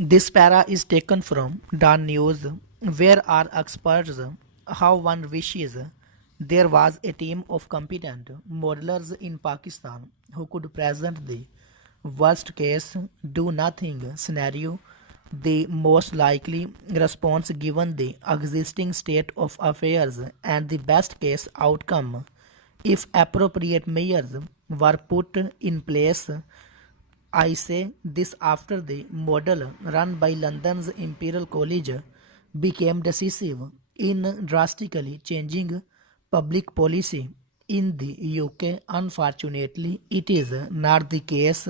This para is taken from Dan News, where our experts how one wishes there was a team of competent modelers in Pakistan who could present the worst case do nothing scenario, the most likely response given the existing state of affairs, and the best case outcome if appropriate measures were put in place. I say this after the model run by London's Imperial College became decisive in drastically changing public policy in the UK. Unfortunately, it is not the case,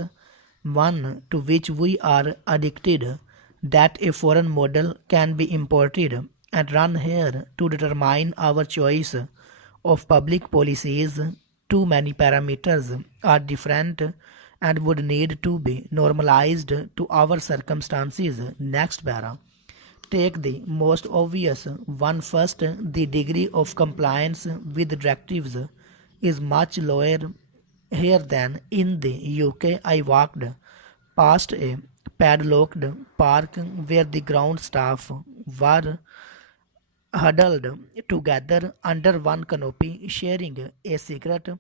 one to which we are addicted, that a foreign model can be imported and run here to determine our choice of public policies. Too many parameters are different and would need to be normalized to our circumstances. Next para. Take the most obvious one first. The degree of compliance with directives is much lower here than in the UK. I walked past a padlocked park where the ground staff were huddled together under one canopy, sharing a cigarette.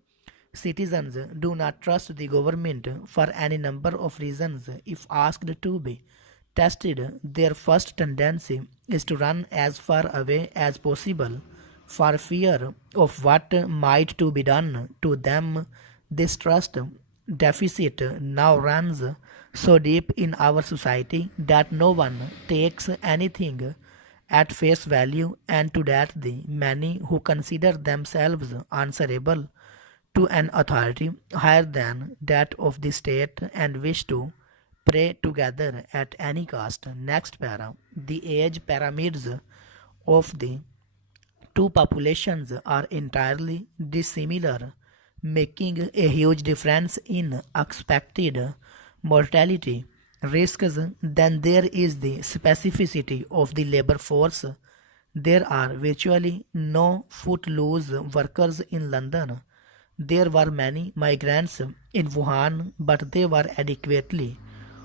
Citizens do not trust the government for any number of reasons. If asked to be tested, their first tendency is to run as far away as possible for fear of what might to be done to them. This trust deficit now runs so deep in our society that no one takes anything at face value, and to that the many who consider themselves answerable to an authority higher than that of the state and wish to pray together at any cost. Next para. The age pyramids of the two populations are entirely dissimilar, making a huge difference in expected mortality risks. Then there is the specificity of the labor force. There are virtually no footloose workers in London. There were many migrants in Wuhan, but they were adequately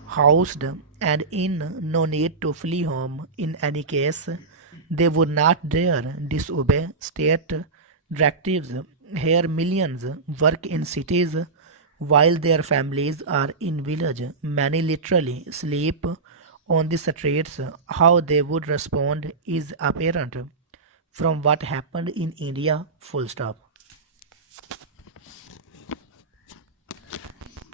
housed and in no need to flee home. In any case, they would not dare disobey state directives. Here, millions work in cities while their families are in village. Many literally sleep on the streets. How they would respond is apparent from what happened in India. Full stop.